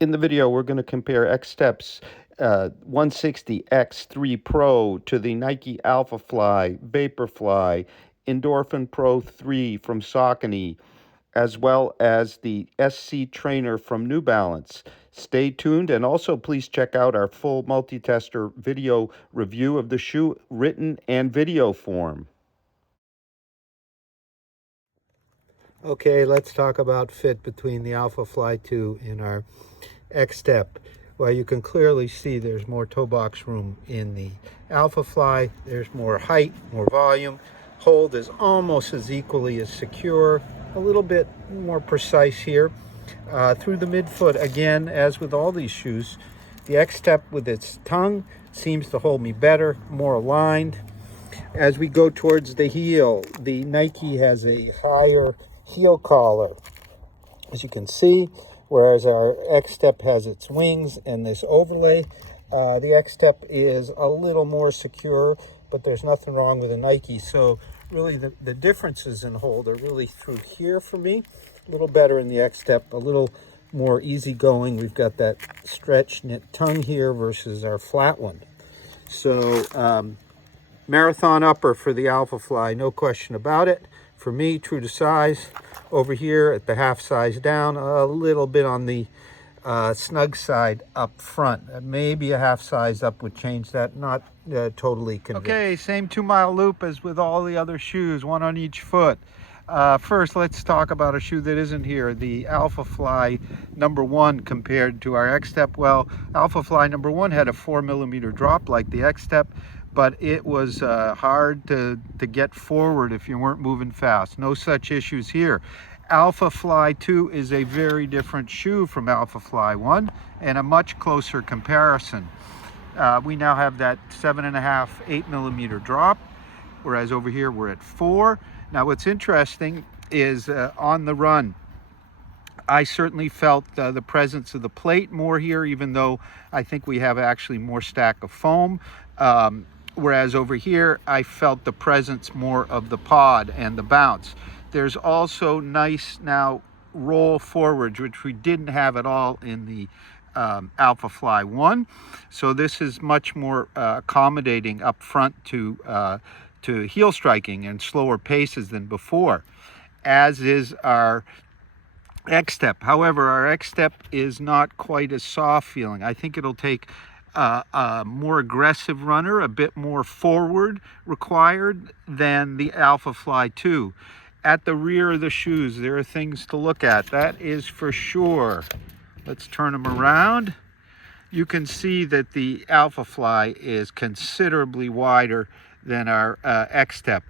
In the video, we're going to compare Xtep's 160X3 Pro to the Nike Alphafly, Vaporfly, Endorphin Pro 3 from Saucony, as well as the SC Trainer from New Balance. Stay tuned, and also please check out our full multi-tester video review of the shoe, written and video form. Okay, let's talk about fit between the Alphafly 2 and our Xtep. Well, you can clearly see there's more toe box room in the Alphafly. There's more height, more volume. Hold is almost as equally as secure, a little bit more precise here. Through the midfoot, again, as with all these shoes, the Xtep with its tongue seems to hold me better, more aligned. As we go towards the heel, the Nike has a higher heel collar, as you can see, whereas our Xtep has its wings and this overlay. The Xtep is a little more secure, but there's nothing wrong with the Nike. So really the differences in hold are really through here for me. A little better in the Xtep, a little more easygoing. We've got that stretch knit tongue here versus our flat one. So marathon upper for the Alphafly, no question about it. For me, true to size. Over here at the half size down, a little bit on the snug side up front. Maybe a half size up would change that, not totally convinced. Okay, same 2-mile loop as with all the other shoes, one on each foot. First, let's talk about a shoe that isn't here, the Alphafly #1 compared to our Xtep. Well, Alphafly #1 had a 4mm drop like the Xtep, but it was hard to get forward if you weren't moving fast. No such issues here. Alphafly 2 is a very different shoe from Alphafly 1 and a much closer comparison. We now have that 7.5, 8mm drop, whereas over here we're at 4. Now what's interesting is on the run, I certainly felt the presence of the plate more here, even though I think we have actually more stack of foam. Whereas over here, I felt the presence more of the pod and the bounce. There's also nice now roll forwards, which we didn't have at all in the Alphafly 1. So this is much more accommodating up front to heel striking and slower paces than before, as is our Xtep. However, our Xtep is not quite as soft feeling. I think it'll take a more aggressive runner, a bit more forward required than the Alphafly 2. At the rear of the shoes, there are things to look at, that is for sure. Let's turn them around. You can see that the Alphafly is considerably wider than our Xtep.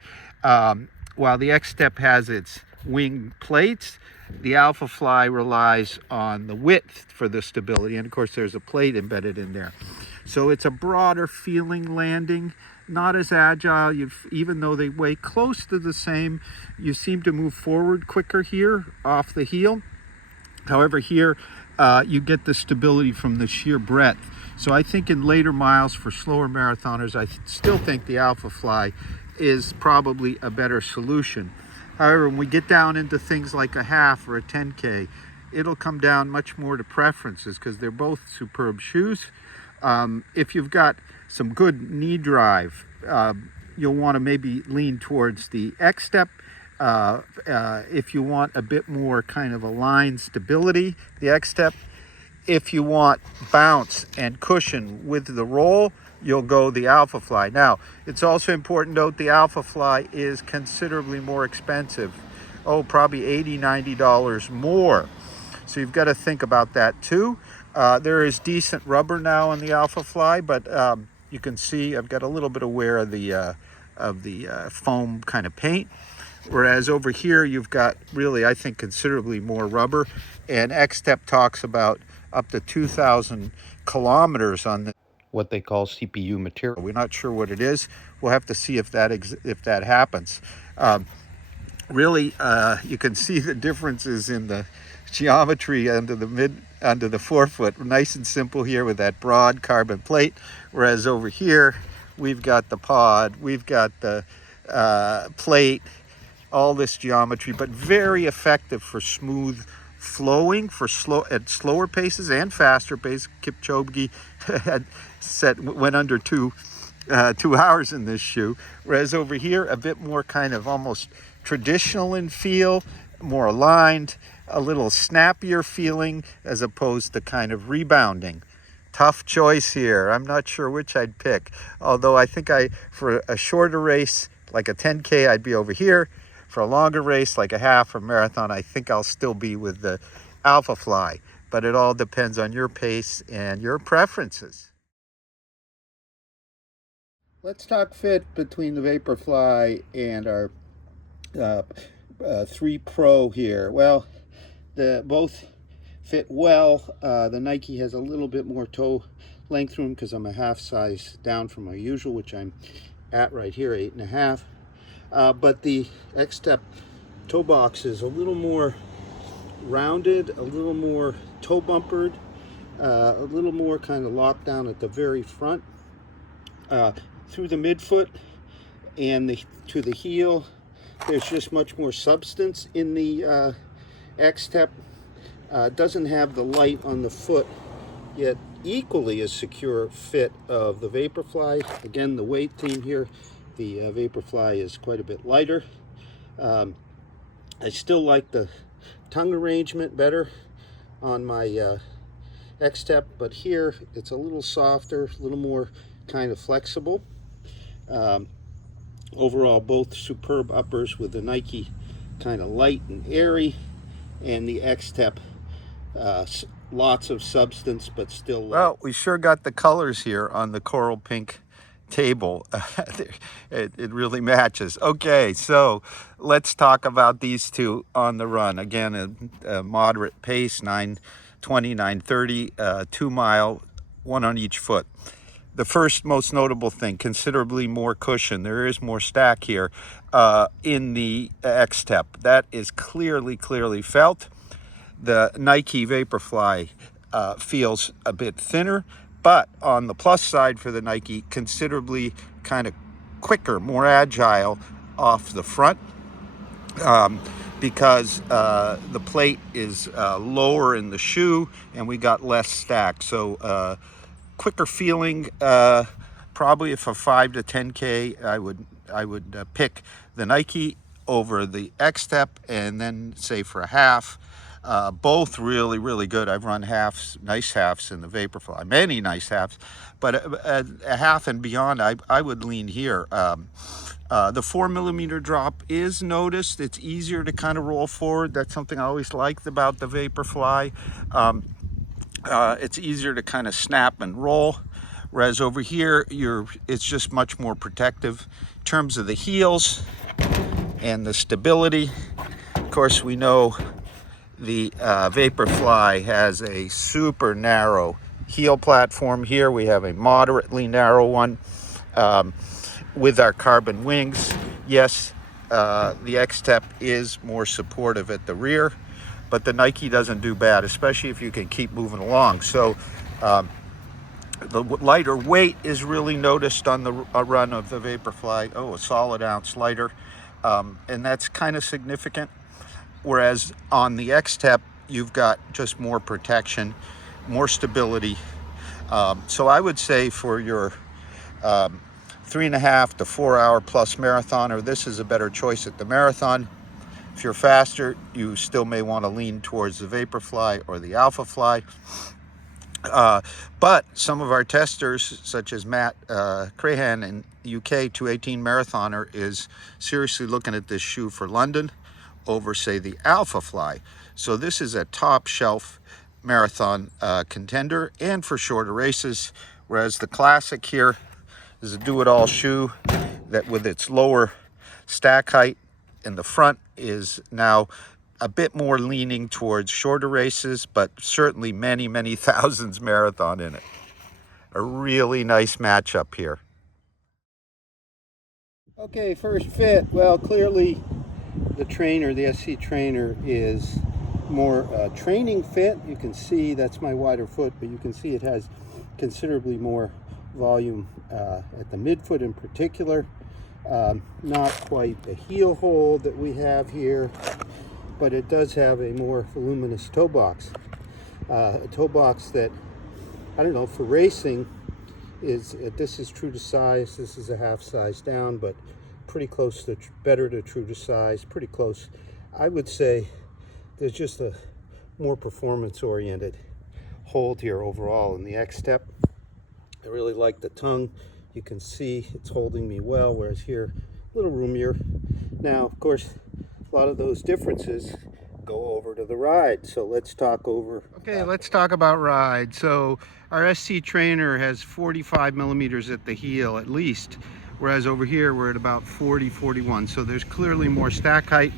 While the Xtep has its wing plates, the Alphafly relies on the width for the stability, and of course there's a plate embedded in there. So it's a broader feeling landing, not as agile. Even though they weigh close to the same, you seem to move forward quicker here off the heel. However, here you get the stability from the sheer breadth. So I think in later miles for slower marathoners, I still think the Alphafly is probably a better solution. However, when we get down into things like a half or a 10K, it'll come down much more to preferences because they're both superb shoes. If you've got some good knee drive, you'll want to maybe lean towards the Xtep. If you want a bit more kind of aligned stability, the Xtep. If you want bounce and cushion with the roll, you'll go the Alphafly. Now, it's also important to note the Alphafly is considerably more expensive. Oh, probably $80, $90 more. So you've got to think about that too. There is decent rubber now on the Alphafly, but you can see I've got a little bit of wear of the foam kind of paint. Whereas over here, you've got really, I think, considerably more rubber. And Xtep talks about up to 2,000 kilometers on the What they call CPU material. We're not sure what it is. We'll have to see if that happens. Really, you can see the differences in the geometry under the forefoot. Nice and simple here with that broad carbon plate, whereas over here we've got the pod, we've got the plate, all this geometry, but very effective for smooth flowing for slower paces and faster paces. Kipchoge had went under 2 hours in this shoe, whereas over here a bit more kind of almost traditional in feel, more aligned, a little snappier feeling as opposed to kind of rebounding. Tough choice here. I'm not sure which I'd pick, although I think for a shorter race like a 10K, I'd be over here. For a longer race like a half or marathon, I think I'll still be with the Alphafly, but it all depends on your pace and your preferences. Let's talk fit between the Vaporfly and our 3 Pro here. Well, both fit well. The Nike has a little bit more toe length room because I'm a half size down from my usual, which I'm at right here, 8.5. But the Xtep toe box is a little more rounded, a little more toe bumpered, a little more kind of locked down at the very front. Through the midfoot and to the heel, there's just much more substance in the Xtep. Doesn't have the light on the foot, yet equally as secure fit of the Vaporfly. Again, the weight theme here, the Vaporfly is quite a bit lighter. I still like the tongue arrangement better on my Xtep, but here it's a little softer, a little more kind of flexible. Overall, both superb uppers with the Nike kind of light and airy, and the Xtep lots of substance but still light. Well, we sure got the colors here on the coral pink table. It really matches. Okay, so let's talk about these two on the run. Again, a moderate pace, 9:20, 9:30, 2 mile, one on each foot. The first most notable thing, considerably more cushion. There is more stack here in the Xtep. That is clearly felt. The Nike Vaporfly feels a bit thinner, but on the plus side for the Nike, considerably kind of quicker, more agile off the front, because the plate is lower in the shoe and we got less stack. So quicker feeling. Probably for 5 to 10K, I would pick the Nike over the Xtep, and then say for a half, both really good. I've run halves, nice halves in the Vaporfly, many nice halves, but a half and beyond, I would lean here. The 4mm drop is noticed. It's easier to kind of roll forward. That's something I always liked about the Vaporfly. It's easier to kind of snap and roll, whereas over here it's just much more protective in terms of the heels and the stability. Of course, we know the Vaporfly has a super narrow heel platform. Here we have a moderately narrow one with our carbon wings. Yes, the Xtep is more supportive at the rear, but the Nike doesn't do bad, especially if you can keep moving along. So the lighter weight is really noticed on the run of the Vaporfly. Oh, a solid ounce lighter, and that's kind of significant. Whereas on the Xtep, you've got just more protection, more stability. So I would say for your 3.5 to 4 hour plus marathoner, this is a better choice at the marathon. If you're faster, you still may want to lean towards the Vaporfly or the Alphafly. But some of our testers, such as Matt Crahan in the UK, 218 marathoner, is seriously looking at this shoe for London over, say, the Alphafly. So this is a top shelf marathon contender and for shorter races, whereas the Classic here is a do-it-all shoe that with its lower stack height in the front is now a bit more leaning towards shorter races, but certainly many thousands marathon in it. A really nice matchup here. Okay, first fit. Well, clearly the trainer, the SC Trainer, is more training fit. You can see that's my wider foot, but you can see it has considerably more volume at the midfoot in particular. Not quite the heel hold that we have here. but it does have a more voluminous toe box. A toe box that, I don't know, for racing is, this is true to size. This is a half size down, but pretty close to, better to true to size, pretty close. I would say there's just a more performance oriented hold here overall in the Xtep. I really like the tongue. You can see it's holding me well, whereas here, a little roomier. Now, of course, a lot of those differences go over to the ride. So let's talk over. Okay, let's talk about ride. So our SC Trainer has 45 millimeters at the heel at least, whereas over here we're at about 40, 41. So there's clearly more stack height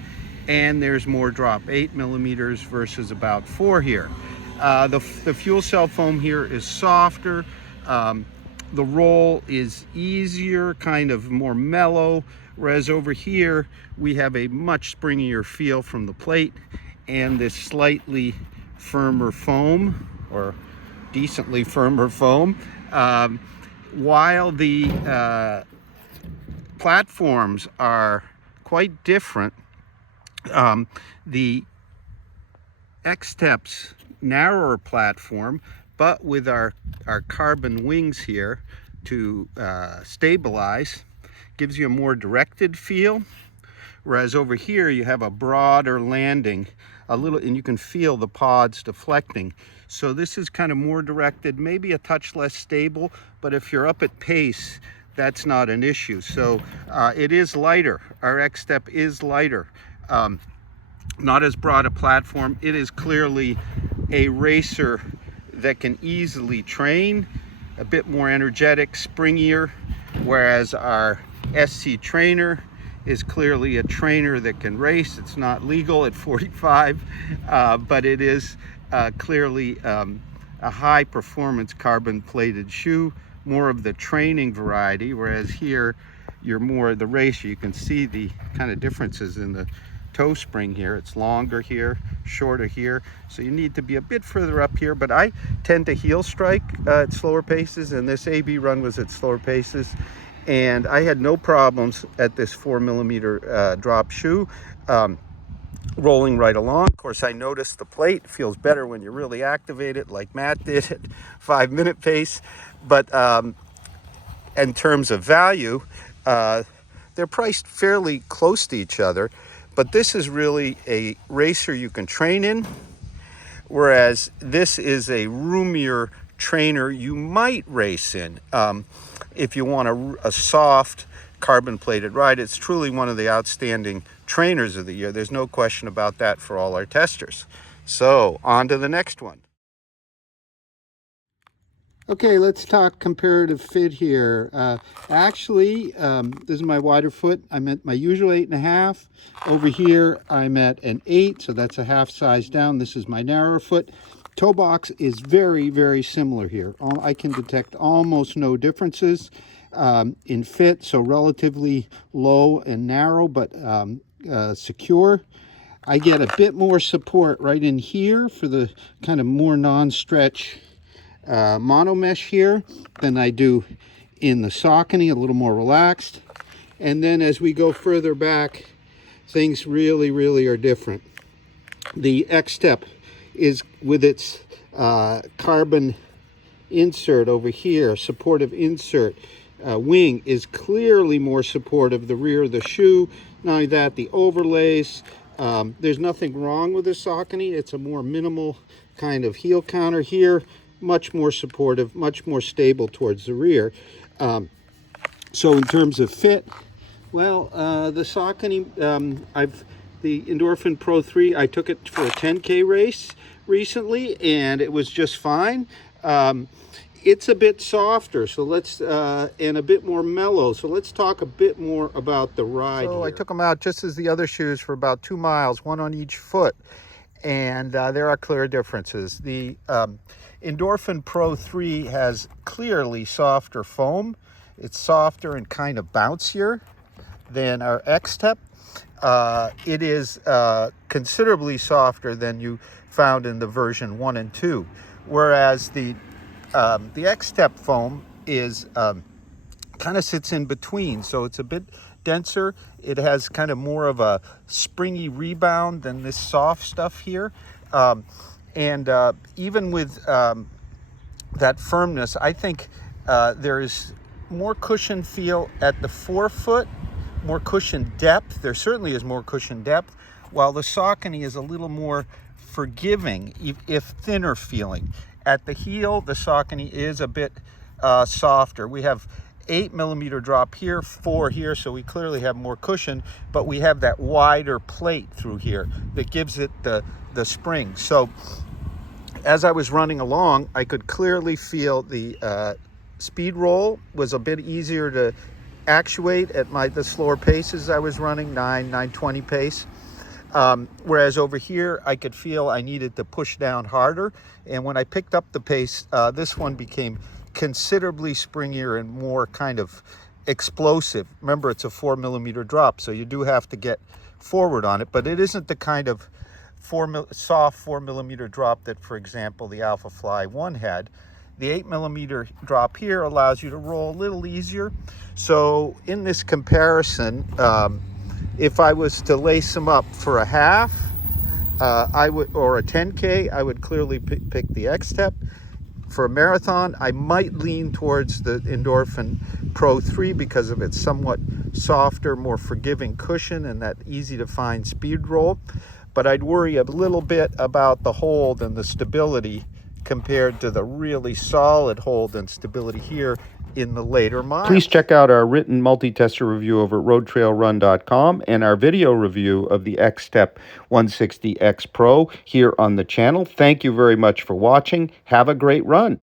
and there's more drop, 8 millimeters versus about 4 here. The fuel cell foam here is softer. The roll is easier, kind of more mellow, whereas over here we have a much springier feel from the plate and this slightly firmer foam, or decently firmer foam. While the platforms are quite different, the Xtep's narrower platform, but with our carbon wings here to stabilize, gives you a more directed feel, whereas over here you have a broader landing, a little, and you can feel the pods deflecting. So this is kind of more directed, maybe a touch less stable, but if you're up at pace, that's not an issue. So it is lighter. Our Xtep is lighter. Not as broad a platform. It is clearly a racer that can easily train, a bit more energetic, springier, whereas our SC Trainer is clearly a trainer that can race. It's not legal at 45, but it is clearly a high performance carbon plated shoe, more of the training variety, whereas here you're more the racer. You can see the kind of differences in the toe spring here. It's longer here, shorter here, so you need to be a bit further up here, but I tend to heel strike at slower paces, and this AB run was at slower paces, and I had no problems at this 4 millimeter drop shoe, rolling right along. Of course, I noticed the plate feels better when you really activate it, like Matt did at 5-minute pace, but in terms of value, they're priced fairly close to each other. But this is really a racer you can train in, whereas this is a roomier trainer you might race in. If you want a soft carbon-plated ride, it's truly one of the outstanding trainers of the year. There's no question about that for all our testers. So, on to the next one. Okay, let's talk comparative fit here. Actually, this is my wider foot. I'm at my usual 8.5. Over here, I'm at an 8, so that's a half size down. This is my narrower foot. Toe box is very, very similar here. I can detect almost no differences in fit, so relatively low and narrow, but secure. I get a bit more support right in here for the kind of more non-stretch mono mesh here than I do in the Saucony, a little more relaxed. And then as we go further back, things really, really are different. The Xtep is with its carbon insert over here, supportive insert, wing is clearly more supportive. The rear of the shoe, not only that, the overlays, there's nothing wrong with the Saucony. It's a more minimal kind of heel counter here, much more supportive, much more stable towards the rear. So in terms of fit, well, the Saucony, the Endorphin Pro 3, I took it for a 10K race recently, and it was just fine. It's a bit softer, so let's and a bit more mellow. So let's talk a bit more about the ride. So here. I took them out just as the other shoes for about 2 miles, one on each foot, and there are clear differences. The Endorphin Pro 3 has clearly softer foam. It's softer and kind of bouncier than our Xtep. It is considerably softer than you found in the version 1 and 2, whereas the Xtep foam is kind of sits in between, so it's a bit denser. It has kind of more of a springy rebound than this soft stuff here. Even with that firmness, I think there is more cushion feel at the forefoot, more cushion depth. There certainly is more cushion depth, while the Saucony is a little more forgiving, if thinner feeling. At the heel, the Saucony is a bit softer. We have 8mm drop here, 4 here, so we clearly have more cushion, but we have that wider plate through here that gives it the spring. So as I was running along, I could clearly feel the speed roll was a bit easier to actuate at the slower paces I was running, 9:20 pace. Whereas over here, I could feel I needed to push down harder. And when I picked up the pace, this one became considerably springier and more kind of explosive. Remember, it's a 4mm drop, so you do have to get forward on it, but it isn't the kind of soft 4mm drop that, for example, the Alphafly 1 had. The 8mm drop here allows you to roll a little easier. So in this comparison, if I was to lace them up for a half, or a 10K, I would clearly pick the Xtep. For a marathon, I might lean towards the Endorphin Pro 3 because of its somewhat softer, more forgiving cushion and that easy to find speed roll. But I'd worry a little bit about the hold and the stability compared to the really solid hold and stability here in the later miles. Please check out our written multi-tester review over at RoadTrailRun.com and our video review of the Xtep 160X Pro here on the channel. Thank you very much for watching. Have a great run.